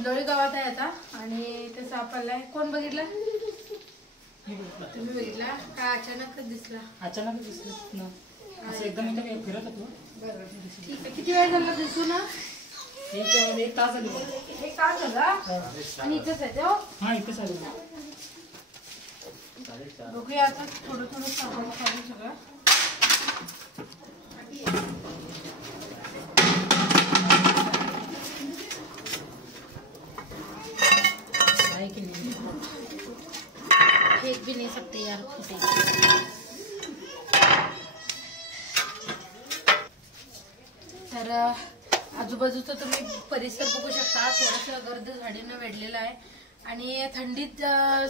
चिंदोळी गावात आहे आता आणि ते साप आलाय. कोण बघितला? तुम्ही बघितला का? अचानकच दिसला? अचानक दिसलं ना असं एकदम इथं फिरत होतो. बरोबर ठीक आहे. किती वेळ झाला दिसू ना? एक तास झाला. एक तास झाला आणि इथंच आहे तो. हा इथेच आहे. बघूया आता थोडं थोडं सामान काढून सगळं. फेंक भी नहीं सकते यार फुटे. तर आजूबाजूचा तुम्ही परिसर बघू शकता. थोडंसं गर्द झाडीनं वेढलेलं आहे आणि थंडीत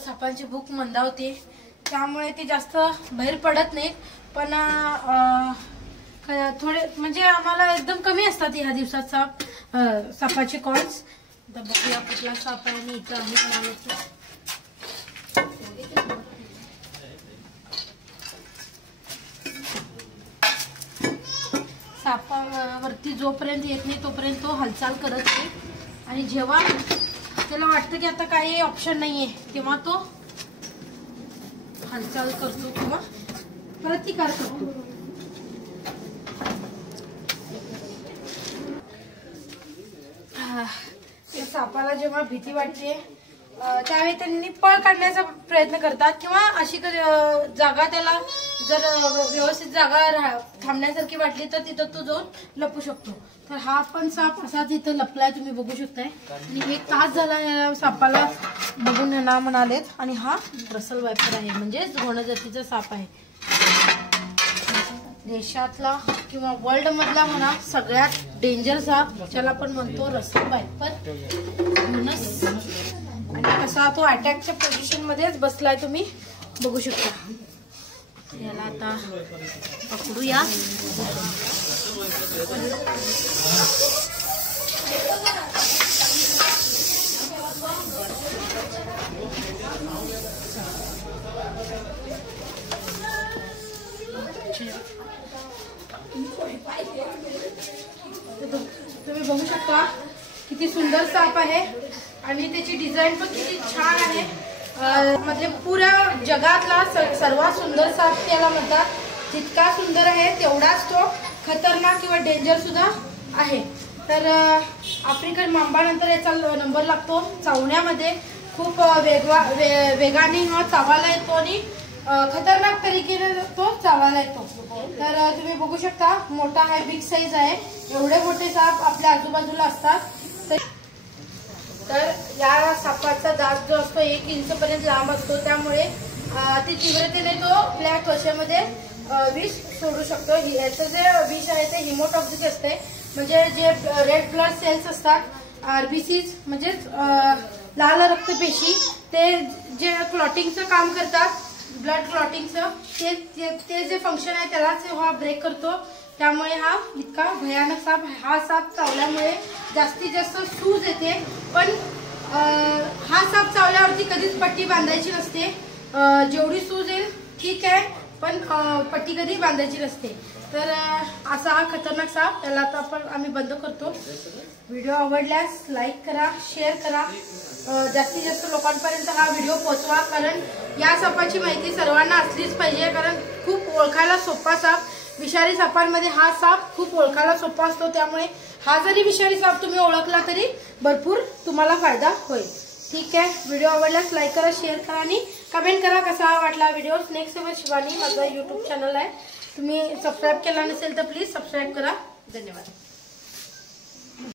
सापांची भूक मंदावते त्यामुळे ते जास्त बाहेर पडत नाहीत. पण थोडे म्हणजे आम्हाला एकदम कमी असतात ह्या दिवसात सापाचे कॉल्स. तर बघूया कुठला साप आहे आणि इथं आम्ही म्हणालो सापावरती जोपर्यंत येत नाही तोपर्यंत तो हालचाल करत नाही आणि जेव्हा त्याला वाटतं की आता काही ऑप्शन नाहीये तेव्हा तो हालचाल करतो किंवा प्रतिकार करतो. सापाला जेव्हा भीती वाटते त्यावेळी त्यांनी पळ काढण्याचा प्रयत्न करतात किंवा अशी जागा त्याला जर व्यवस्थित जागा थांबण्यासारखी वाटली तर तिथं तो जाऊन लपू शकतो. तर हा पण साप असाच इथं लपलाय तुम्ही बघू शकताय. आणि 1 तास झाला या सापाला बघून ना म्हणालेत. आणि हा रसल वायपर आहे म्हणजेच घोण जातीचा साप आहे. देशातला किंवा वर्ल्ड मधला म्हणा सगळ्यात डेंजर साप ज्याला आपण म्हणतो रसल वायपर म्हणूनच. आणि कसा तो अटॅकच्या पोझिशन मध्येच बसलाय तुम्ही बघू शकता. याला आता पकडूया. तुम्ही बघू शकता किती सुंदर साप आहे आणि त्याची डिझाईन पण किती छान आहे. म्हणजे पुऱ्या जगातला सर्वात सुंदर साप त्याला म्हणतात. जितका सुंदर आहे तेवढाच तो खतरनाक किंवा डेंजर सुद्धा आहे. तर आफ्रिकन मांबानंतर याचा नंबर लागतो. चावण्यामध्ये खूप वेगाने चावायला येतो आणि खतरनाक तरीकेने तो चावायला येतो. तर तुम्ही बघू शकता मोठा आहे, बिग साईज आहे. एवढे मोठे साप आपल्या आजूबाजूला असतात. तर या सापाचा दात जो असतो 1 इंच पर्यंत लांब असतो त्यामुळे ती तीव्रतेने तो आपल्या त्वचेमध्ये विष सोडू शकतो. याचं जे विष आहे ते हिमोटॉक्सिक असते. म्हणजे जे रेड ब्लड सेल्स असतात आरबीसीज म्हणजेच लाल रक्तपेशी ते जे क्लॉटिंगचं काम करतात ब्लड क्लॉटिंगचं ते जे फंक्शन आहे त्यालाच हा ब्रेक करतो. त्यामुळे हा इतका भयानक साप. हा साप चावल्यामुळे जास्तीत जास्त सूज येते पण हा साप चावल्यावरती कधीच पट्टी बांधायची नसते. जेवढी सूज येईल ठीक आहे पण पट्टी कधी बांधायची नसते. तर असा हा खतरनाक साप. त्याला आता आम्ही बंद करतो. व्हिडिओ आवडल्यास लाईक करा, शेअर करा, जास्तीत जास्त लोकांपर्यंत हा व्हिडिओ पोहोचवा. कारण या सापाची माहिती सर्वांना असलीच पाहिजे. कारण खूप ओळखायला सोपा साप. विषारी सापांमध्ये हा साप खूप ओळखायला सोपा असतो. त्यामुळे हा जरी विषारी साप तुम्ही ओळखला तरी भरपूर तुम्हाला फायदा होईल. ठीक आहे. व्हिडिओ आवडल्यास लाईक करा, शेअर करा आणि कमेंट करा कसा वाटला व्हिडिओ. स्नेक्स विथ शिवानी माझा YouTube चॅनल आहे. तुम्ही सबस्क्राईब केला नसेल तर प्लीज सबस्क्राईब करा. धन्यवाद.